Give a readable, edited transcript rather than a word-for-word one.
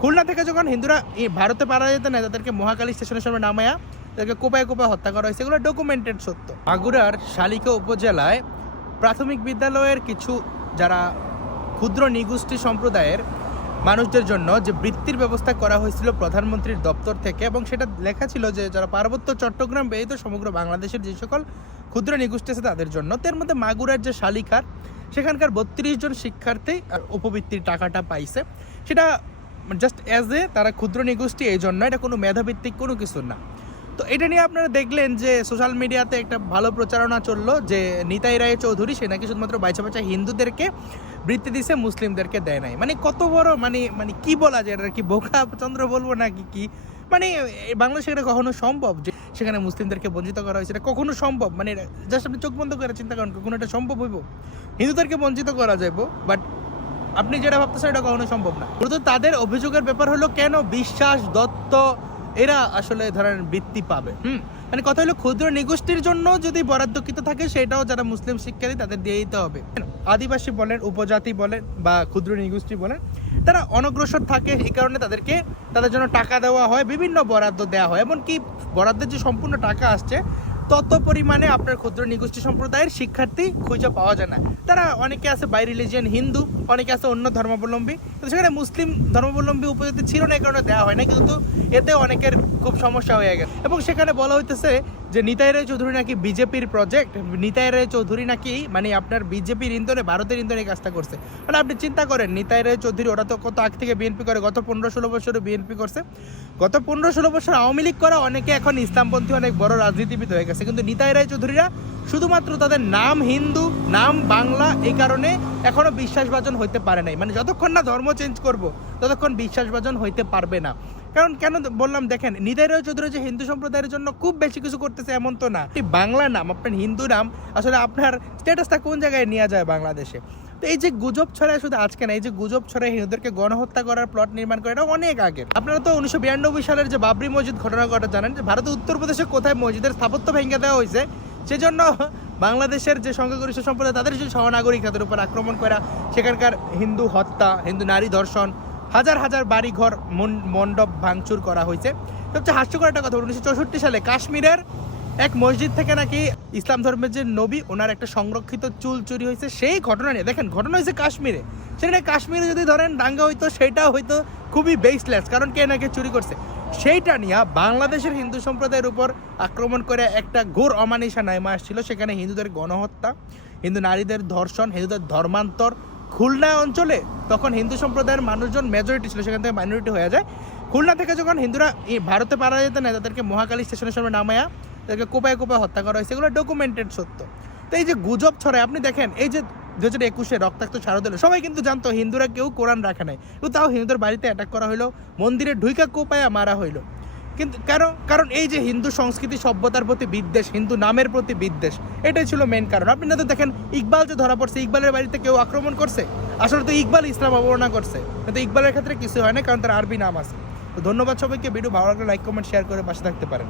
খুলনা থেকে যখন হিন্দুরা ভারতে পারা যেত না, তাদেরকে মহাকালী স্টেশনের সামনে নামায়া তাদেরকে কোপায় কোপায় হত্যা করা হয়েছে, এগুলো ডকুমেন্টেড সত্য। মাগুরার শালিকা উপজেলায় প্রাথমিক বিদ্যালয়ের কিছু যারা ক্ষুদ্র নিগোষ্ঠী সম্প্রদায়ের মানুষদের জন্য যে বৃত্তির ব্যবস্থা করা হয়েছিল প্রধানমন্ত্রীর দপ্তর থেকে, এবং সেটা লেখা ছিল যে যারা পার্বত্য চট্টগ্রাম ব্যতীত সমগ্র বাংলাদেশের যে সকল ক্ষুদ্র নিগোষ্ঠী আছে তাদের জন্য। তার মধ্যে মাগুরার যে শালিকার সেখানকার 32 জন শিক্ষার্থী উপবৃত্তির টাকাটা পাইছে। সেটা জাস্ট অ্যাজ এ তারা ক্ষুদ্র নিগোষ্ঠী, এই জন্য এটা কোনো মেধাভিত্তিক কোনো কিছু না। তো এটা নিয়ে আপনারা দেখলেন যে সোশ্যাল মিডিয়াতে একটা ভালো প্রচারণা চললো যে নিতাই রায় চৌধুরী সে নাকি শুধুমাত্র বাইচা বাইচা হিন্দুদেরকে বৃত্তি দিছে, মুসলিমদেরকে দেয় নাই। মানে কত বড় মানে কি বলা যায়, এটা কি বোকা চন্দ্র বলবো নাকি কি? মানে বাংলাদেশে এটা কখনো সম্ভব যে সেখানে মুসলিমদেরকে বঞ্চিত করা হয়েছে? এটা কখনো সম্ভব? মানে জাস্ট আপনি চোখ বন্ধ করে চিন্তা করেন, কখনো এটা সম্ভব হইব? হিন্দুদেরকে বঞ্চিত করা যাইব, বাট আপনি যেটা ভাবতেছেন এটা কখনো সম্ভব না। মূলত তাদের অভিযোগের ব্যাপার হলো কেন বিশ্বাস দত্ত এরা আসলে ধরেন বৃত্তি পাবে। মানে কথা হলো ক্ষুদ্র নিগোষ্ঠীর জন্য যদি বরাদ্দকৃত থাকে সেটাও যারা মুসলিম শিক্ষার্থী তাদের দিয়ে দিতে হবে। আদিবাসী বলেন, উপজাতি বলেন বা ক্ষুদ্র নিগোষ্ঠী বলেন, তারা অনগ্রসর থাকে, এই কারণে তাদের জন্য টাকা দেওয়া হয়, বিভিন্ন বরাদ্দ দেওয়া হয়। এমনকি বরাদ্দের যে সম্পূর্ণ টাকা আসছে তত পরিমাণে আপনার ক্ষুদ্র নিগোষ্ঠী সম্প্রদায়ের শিক্ষার্থী খুঁজে পাওয়া যায় না। তারা অনেকে আছে বাই রিলিজিয়ান হিন্দু, অনেকে আছে অন্য ধর্মাবলম্বী, তো সেখানে মুসলিম ধর্মাবলম্বী উপজাতি ছিল না, এই কারণে দেওয়া হয় না। কিন্তু এতে অনেকের খুব সমস্যা হয়ে গেছে। এবং সেখানে বলা হইতেছে যে নিতাই রায় চৌধুরী নাকি বিজেপির প্রজেক্ট, নিতাই রায় চৌধুরী নাকি মানে আপনার বিজেপির ইন্ধনে, ভারতের ইন্ধনে কাজটা করছে। মানে আপনি চিন্তা করেন, নিতাই রায় চৌধুরী ওরা তো কত আগ থেকে বিএনপি করে, গত 15-16 বছরে বিএনপি করছে, গত 15-16 বছর আওয়ামী লীগ করা অনেকে এখন ইসলামপন্থী অনেক বড় রাজনীতিবিদ হয়ে গেছে। কিন্তু নিতাই রায় চৌধুরীরা শুধুমাত্র তাদের নাম হিন্দু, নাম বাংলা, এই কারণে এখনো বিশ্বাসভাজন হইতে পারে নাই। মানে যতক্ষণ না ধর্ম চেঞ্জ করব ততক্ষণ বিশ্বাসভাজন হইতে পারবে না। কারণ কেন বললাম, দেখেন নিতাই রায় চৌধুরী যে হিন্দু সম্প্রদায়ের জন্য খুব বেশি কিছু করতেছে এমন তো না। বাংলা নাম, আপনার হিন্দু নাম, আসলে আপনার স্ট্যাটাসটা কোন জায়গায় নিয়ে যায় বাংলাদেশে? তো এই যে গুজব ছড়ায়, শুধু আজকে না, এই যে গুজব ছড়ায় হিন্দুদেরকে গণহত্যা করার প্লট নির্মাণ করে, এটা অনেক আগে। আপনারা তো 1992 সালের যে বাবরি মসজিদ ঘটনার কথা জানেন, যে ভারতের উত্তরপ্রদেশে কোথায় মসজিদের স্থাপত্য ভেঙে দেওয়া হয়েছে, সেজন্য বাংলাদেশের যে সংখ্যাগরিষ্ঠ সম্প্রদায় তাদের যে সহনাগরিক তাদের উপর আক্রমণ করা, সেখানকার হিন্দু হত্যা, হিন্দু নারী ধর্ষণ, হাজার হাজার বাড়িঘর মণ্ডপ ভাঙচুর করা হয়েছে। সবচেয়ে হাস্যকর একটা কথা, 1964 সালে কাশ্মীরের এক মসজিদ থেকে নাকি ইসলাম ধর্মের যে নবী ওনার একটা সংরক্ষিত চুল চুরি হয়েছে। সেই ঘটনা নিয়ে দেখেন, ঘটনা হয়েছে কাশ্মীরে, সেখানে কাশ্মীরে যদি ধরেন দাঙ্গা হইতো সেটা হয়তো খুবই বেসলেস, কারণ কে নাকি চুরি করছে। সেইটা নিয়ে বাংলাদেশের হিন্দু সম্প্রদায়ের উপর আক্রমণ করে একটা ঘোর অমানিসা নাইমা আসছিল। সেখানে হিন্দুদের গণহত্যা, হিন্দু নারীদের ধর্ষণ, হিন্দুদের ধর্মান্তর। খুলনা অঞ্চলে তখন হিন্দু সম্প্রদায়ের মানুষজন মেজরিটি ছিল, সেখান থেকে মাইনরিটি হয়ে যায়। খুলনা থেকে যখন হিন্দুরা ভারতে পারা যেত না, তাদেরকে মহাকালী স্টেশনের সামনে নামায়া তাদেরকে কোপায় কোপায় হত্যা করা হয়েছে, এগুলো ডকুমেন্টেড সত্য। তো এই যে গুজব ছড়ায়, আপনি দেখেন এই যে 2021 রক্তাক্ত শারদ হলো, সবাই কিন্তু জানতো হিন্দুরা কেউ কোরআন রাখে নাই, কিন্তু তাও হিন্দুদের বাড়িতে অ্যাটাক করা হইলো, মন্দিরে ঢুইকা কোপায়া মারা হইলো। কিন্তু কারণ এই যে হিন্দু সংস্কৃতি সভ্যতার প্রতি বিদ্বেষ, হিন্দু নামের প্রতি বিদ্বেষ, এটাই ছিল মেন কারণ। আপনি না তো দেখেন ইকবাল যে ধরা পড়ছে, ইকবালের বাড়িতে কেউ আক্রমণ করছে, আসলে তো ইকবাল ইসলাম অবমাননা করছে, কিন্তু ইকবালের ক্ষেত্রে কিছু হয় না, কারণ তার আরবি নাম আছে। তো ধন্যবাদ সবাইকে। ভিডিও ভালো লাগলে লাইক কমেন্ট শেয়ার করে পাশে থাকতে পারেন।